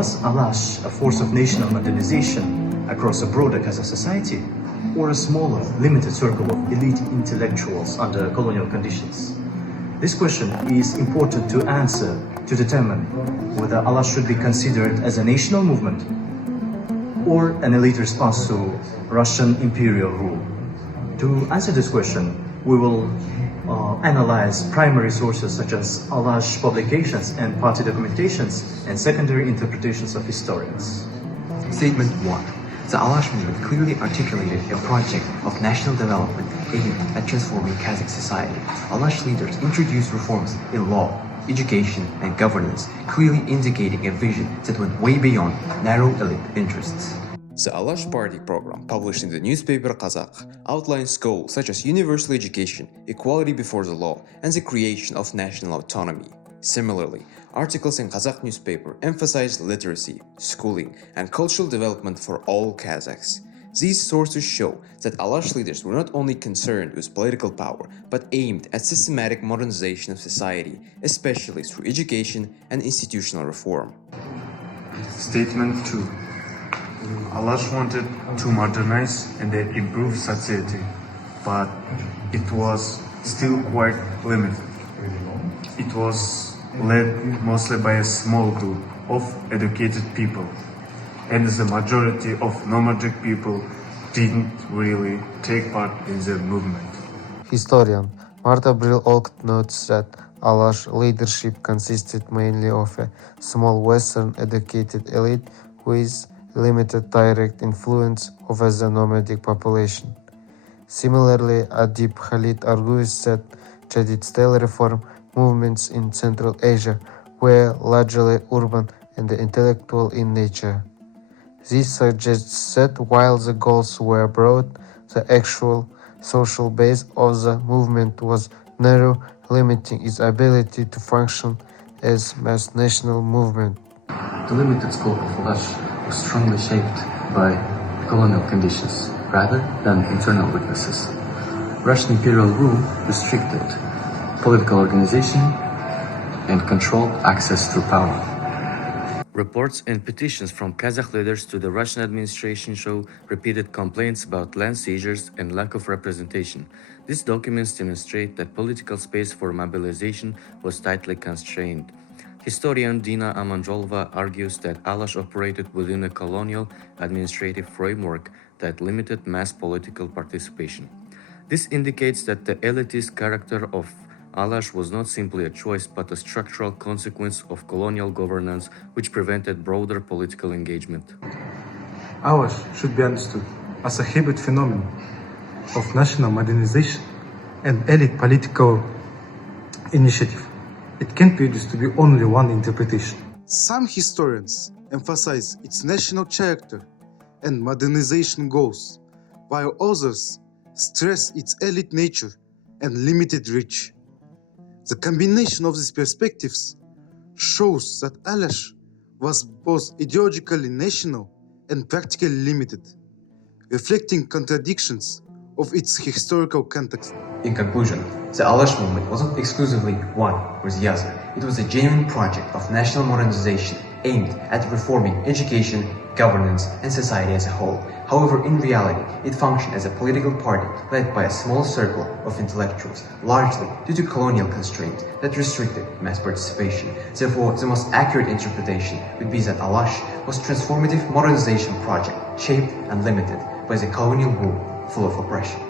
Was Alash a force of national modernization across a broader Kazakh society, or a smaller, limited circle of elite intellectuals under colonial conditions? This question is important to answer to determine whether Alash should be considered as a national movement or an elite response to Russian imperial rule. To answer this question, we will analyze primary sources such as Alash publications and party documentations and secondary interpretations of historians. Statement 1. The Alash movement clearly articulated a project of national development aimed at transforming Kazakh society. Alash leaders introduced reforms in law, education, and governance, clearly indicating a vision that went way beyond narrow elite interests. The Alash Party program, published in the newspaper Kazakh, outlines goals such as universal education, equality before the law, and the creation of national autonomy. Similarly, articles in Kazakh newspaper emphasize literacy, schooling, and cultural development for all Kazakhs. These sources show that Alash leaders were not only concerned with political power, but aimed at systematic modernization of society, especially through education and institutional reform. Statement 2. Alash wanted to modernize and improve society, but it was still quite limited. It was led mostly by a small group of educated people, and the majority of nomadic people didn't really take part in the movement. Historian Marta Brill-Olk notes that Alash leadership consisted mainly of a small Western educated elite with limited direct influence over the nomadic population. Similarly, Adib Khalid argues that Jadid-style reform movements in Central Asia were largely urban and intellectual in nature. This suggests that while the goals were broad, the actual social base of the movement was narrow, limiting its ability to function as mass national movement. The limited scope of Alash was strongly shaped by colonial conditions rather than internal weaknesses. Russian imperial rule restricted political organization and controlled access to power. Reports and petitions from Kazakh leaders to the Russian administration show repeated complaints about land seizures and lack of representation. These documents demonstrate that political space for mobilization was tightly constrained. Historian Dina Amanjolova argues that Alash operated within a colonial administrative framework that limited mass political participation. This indicates that the elitist character of Alash was not simply a choice but a structural consequence of colonial governance which prevented broader political engagement. Alash should be understood as a hybrid phenomenon of national modernization and elite political initiative. It can't be reduced to be only one interpretation. Some historians emphasize its national character and modernization goals, while others stress its elite nature and limited reach. The combination of these perspectives shows that Alash was both ideologically national and practically limited, reflecting contradictions of its historical context. In conclusion, the Alash movement wasn't exclusively one or the other. It was a genuine project of national modernization aimed at reforming education, governance, and society as a whole. However, in reality, it functioned as a political party led by a small circle of intellectuals, largely due to colonial constraints that restricted mass participation. Therefore, the most accurate interpretation would be that Alash was a transformative modernization project shaped and limited by the colonial rule full of oppression.